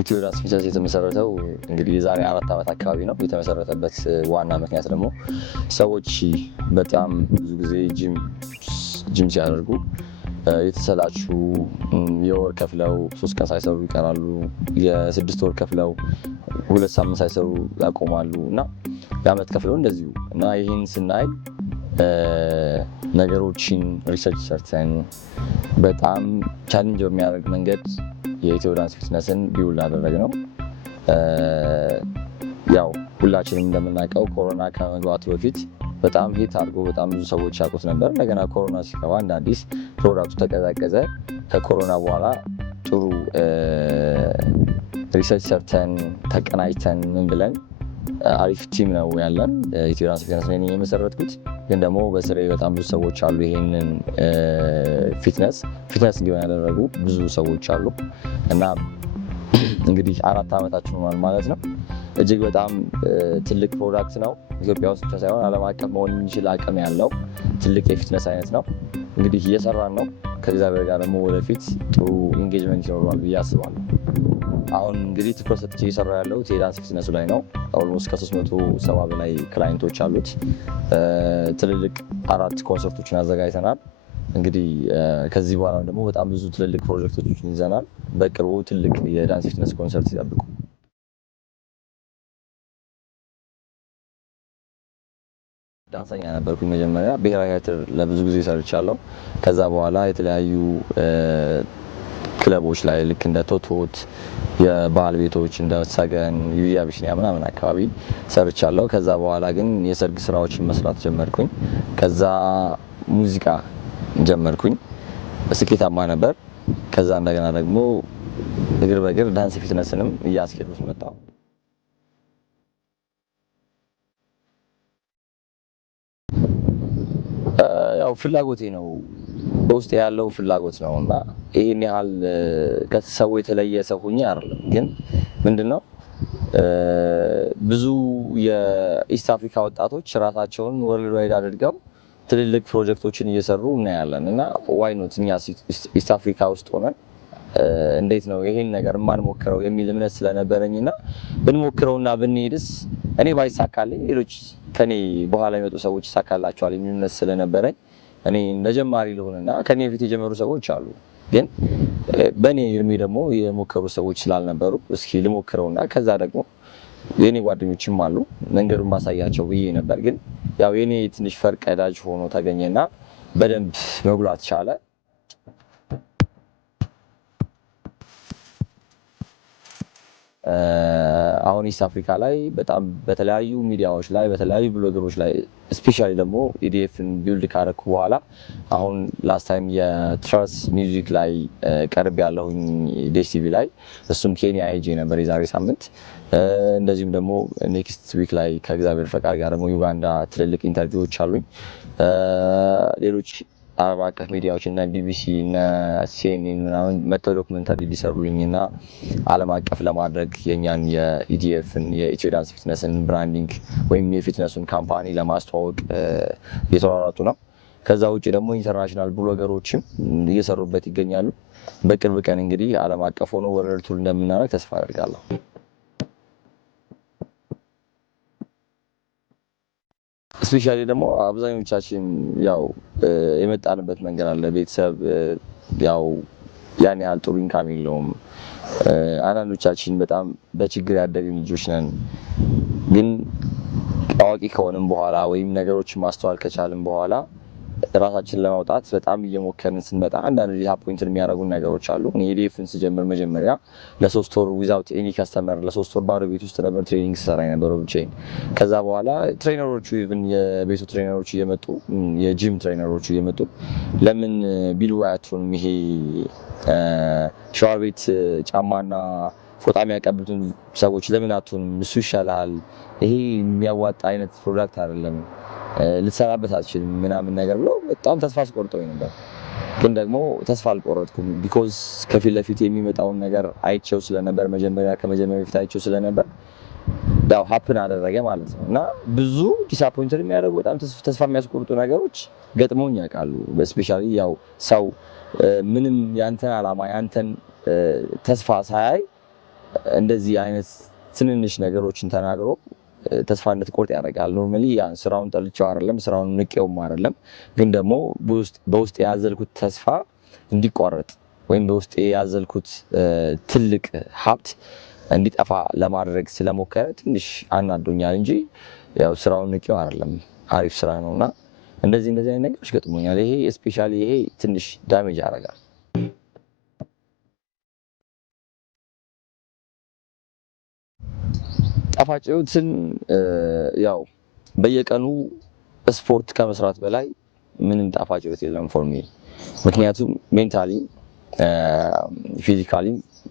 ኢትዮ ዳንስ ፊትነስ የተመሰረተው እንግዲህ የዛሬ 4 ዓመት አካባቢ ነው። የተመሰረተበት ዋና ምክንያት ደግሞ ሰዎች በጣም ብዙ ጊዜ ጂም ሲያደርጉ የተሰላቹ የወር ከፍለው 3 ቀን ሳይሰሩ ይቀራሉ። የ6 ወር ከፍለው 2 ሳምንት ሳይሰሩ ያቆማሉ እና የዓመት ከፍለው እንደዚሁ እና ይህን ስናይ ነገሮችን ሪሰርች ሰርተን በጣም ቻሌንጅ በሚያደርግ መንገድ የኢትዮ ዳንስ ፊትነስን ቢውል አደረግነው። ያው ሁላችንም እንደምናውቀው ኮሮና ከመግባቱ በፊት በጣም ሂት አድርጎ በጣም ብዙ ሰዎች ያውቁት ነበር። እንደገና ኮሮና ሲገባ እንደ አዲስ ፕሮዳክቱ ተቀዛቀዘ። ከኮሮና በኋላ ጥሩ ሪሰርች ሰርተን ተቀናጅተን ምን ብለን አሪፍ ቲም ነው ያለን። ኢትዮ ዳንስ ፊትነስ ነኝ የመሰረትኩት፣ ግን ደግሞ በስሬ በጣም ብዙ ሰዎች አሉ። ይሄንን ፊትነስ እንዲሆን ያደረጉ ብዙ ሰዎች አሉ እና እንግዲህ 4 ዓመታችን ሆኗል ማለት ነው። እጅግ በጣም ትልቅ ፕሮዳክት ነው። ኢትዮጵያ ውስጥ ብቻ ሳይሆን ዓለም አቀፍ መሆን የሚችል አቅም ያለው ትልቅ የፊትነስ አይነት ነው። እንግዲህ እየሰራን ነው። ከእግዚአብሔር ጋር ደግሞ ወደፊት ጥሩ ኢንጌጅመንት ይኖረዋል ብዬ አስባለሁ። አሁን እንግዲህ ትኩረት ሰጥቼ እየሰራ ያለሁት የዳንስ ፊትነሱ ላይ ነው። ኦልሞስት ከ370 በላይ ክላይንቶች አሉት። ትልልቅ 4 ኮንሰርቶችን አዘጋጅተናል። እንግዲህ ከዚህ በኋላ ደግሞ በጣም ብዙ ትልልቅ ፕሮጀክቶችን ይዘናል። በቅርቡ ትልቅ የዳንስ ፊትነስ ኮንሰርት ይጠብቁ። ዳንሰኛ ነበርኩኝ መጀመሪያ ብሔራዊ ቲያትር ለብዙ ጊዜ ሰርቻለሁ። ከዛ በኋላ የተለያዩ ክለቦች ላይ ልክ እንደ ቶቶት የባህል ቤቶች እንደ ሰገን ዩያ ቢሽኒያ ምናምን አካባቢ ሰርቻለሁ። ከዛ በኋላ ግን የሰርግ ስራዎችን መስራት ጀመርኩኝ። ከዛ ሙዚቃ ጀመርኩኝ፣ ስኬታማ ነበር። ከዛ እንደገና ደግሞ እግር በእግር ዳንስ ፊትነስንም እያስኬድኩት መጣሁ። ያው ፍላጎቴ ነው፣ በውስጥ ያለው ፍላጎት ነው እና ይሄን ያህል ከሰው የተለየ ሰው ሆኜ አይደለም። ግን ምንድነው ብዙ የኢስት አፍሪካ ወጣቶች ራሳቸውን ወርልድ ዋይድ አድርገው ትልልቅ ፕሮጀክቶችን እየሰሩ እናያለን እና ዋይ ኖት እኛ ኢስት አፍሪካ ውስጥ ሆነን እንዴት ነው ይሄን ነገር የማንሞክረው የሚል እምነት ስለነበረኝና ብንሞክረውና ብንሄድስ እኔ ባይሳካልኝ ሌሎች ከኔ በኋላ የሚመጡ ሰዎች ይሳካላቸዋል የሚል እምነት ስለነበረኝ እኔ እንደ ጀማሪ ልሆንና ከኔ በፊት የጀመሩ ሰዎች አሉ፣ ግን በእኔ እድሜ ደግሞ የሞከሩ ሰዎች ስላልነበሩ እስኪ ልሞክረውና ከዛ ደግሞ የኔ ጓደኞችም አሉ መንገዱን ማሳያቸው ብዬ ነበር። ግን ያው የኔ ትንሽ ፈርቀዳጅ ሆኖ ተገኘና በደንብ መጉላት ቻለ። አሁን ኢስት አፍሪካ ላይ በጣም በተለያዩ ሚዲያዎች ላይ በተለያዩ ብሎገሮች ላይ ስፔሻሊ ደግሞ ኢዲኤፍን ቢልድ ካረኩ በኋላ አሁን ላስት ታይም የትራስ ሚውዚክ ላይ ቀርብ ያለሁኝ ዴስ ቲቪ ላይ፣ እሱም ኬንያ ሄጄ ነበር የዛሬ ሳምንት። እንደዚሁም ደግሞ ኔክስት ዊክ ላይ ከእግዚአብሔር ፈቃድ ጋር ደግሞ ዩጋንዳ ትልልቅ ኢንተርቪዎች አሉኝ። ሌሎች ዓለም አቀፍ ሚዲያዎች እና ቢቢሲ እና ሲኤንኤን ምናምን መጥተው ዶክመንታሪ ሊሰሩልኝ እና ዓለም አቀፍ ለማድረግ የኛን የኢዲኤፍን የኢትዮ ዳንስ ፊትነስን ብራንዲንግ ወይም የፊትነሱን ካምፓኒ ለማስተዋወቅ እየተሯሯጡ ነው። ከዛ ውጭ ደግሞ ኢንተርናሽናል ብሎገሮችም እየሰሩበት ይገኛሉ። በቅርብ ቀን እንግዲህ ዓለም አቀፍ ሆኖ ወርልድ ቱር እንደምናደርግ ተስፋ አደርጋለሁ። ስፔሻሊ ደግሞ አብዛኞቻችን ያው የመጣንበት መንገድ አለ። ቤተሰብ ያው ያን ያህል ጥሩ ኢንካም የለውም። አንዳንዶቻችን በጣም በችግር ያደግን ልጆች ነን። ግን አዋቂ ከሆንም በኋላ ወይም ነገሮችን ማስተዋል ከቻልን በኋላ ራሳችንን ለማውጣት በጣም እየሞከርን ስንመጣ አንዳንድ ዲስአፖይንት የሚያደርጉን ነገሮች አሉ። እኔ ኢዲኤፍን ስጀምር መጀመሪያ ለ3 ወር ዊዛውት ኤኒ ከስተመር ለ3 ወር ባዶ ቤት ውስጥ ነበር ትሬኒንግ ስሰራ የነበረው ብቻዬን። ከዛ በኋላ ትሬነሮቹ ኢቭን የቤቱ ትሬነሮቹ እየመጡ የጂም ትሬነሮቹ እየመጡ ለምን ቢሉ አያቱንም ይሄ ሻወር ቤት ጫማና ፎጣ የሚያቀብሉትን ሰዎች ለምን አትሆንም? እሱ ይሻላል፣ ይሄ የሚያዋጣ አይነት ፕሮዳክት አይደለም፣ ልትሰራበት አትችልም ምናምን ነገር ብሎ በጣም ተስፋ አስቆርጠውኝ ነበር። ግን ደግሞ ተስፋ አልቆረጥኩም። ቢኮዝ ከፊት ለፊት የሚመጣውን ነገር አይቼው ስለነበር ከመጀመሪያ በፊት አይቼው ስለነበር ያው ሀፕን አደረገ ማለት ነው። እና ብዙ ዲስአፖይንትድ የሚያደርጉ በጣም ተስፋ የሚያስቆርጡ ነገሮች ገጥመውኝ ያውቃሉ። በስፔሻሊ ያው ሰው ምንም ያንተን ዓላማ ያንተን ተስፋ ሳያይ እንደዚህ አይነት ትንንሽ ነገሮችን ተናግሮ ተስፋ እንድትቆርጥ ያደርጋል። ኖርማሊ ያን ስራውን ጠልቼው አይደለም፣ ስራውን ንቄውም አይደለም፣ ግን ደግሞ በውስጥ ያዘልኩት ተስፋ እንዲቋረጥ ወይም በውስጥ ያዘልኩት ትልቅ ሀብት እንዲጠፋ ለማድረግ ስለሞከረ ትንሽ አናዶኛል እንጂ ያው ስራውን ንቄው አይደለም፣ አሪፍ ስራ ነውና እንደዚህ አይነት ነገሮች ገጥሞኛል። ይሄ ስፔሻሊ ይሄ ትንሽ ዳሜጅ ያደርጋል። ጣፋጭ ህይወትን ያው በየቀኑ ስፖርት ከመስራት በላይ ምንም ጣፋጭ ህይወት የለም ፎር ሚ። ምክንያቱም ሜንታሊ ፊዚካሊ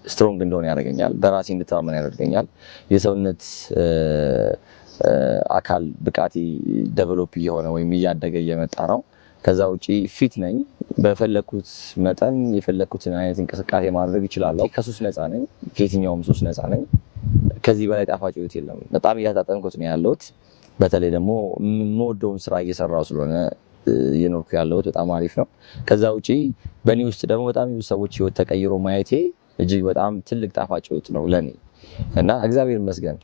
ስትሮንግ እንደሆነ ያደርገኛል፣ በራሴ እንድተማመን ያደርገኛል። የሰውነት አካል ብቃቴ ዴቨሎፕ እየሆነ ወይም እያደገ እየመጣ ነው። ከዛ ውጪ ፊት ነኝ፣ በፈለኩት መጠን የፈለኩትን አይነት እንቅስቃሴ ማድረግ እችላለሁ። ከሱስ ነፃ ነኝ፣ ከየትኛውም ሱስ ነፃ ነኝ። ከዚህ በላይ ጣፋጭ ህይወት የለም። በጣም እያጣጠምኩት ነው ያለሁት። በተለይ ደግሞ የምወደውን ስራ እየሰራሁ ስለሆነ እየኖርኩ ያለሁት በጣም አሪፍ ነው። ከዛ ውጪ በእኔ ውስጥ ደግሞ በጣም ብዙ ሰዎች ህይወት ተቀይሮ ማየቴ እጅግ በጣም ትልቅ ጣፋጭ ህይወት ነው ለኔ እና እግዚአብሔር ይመስገን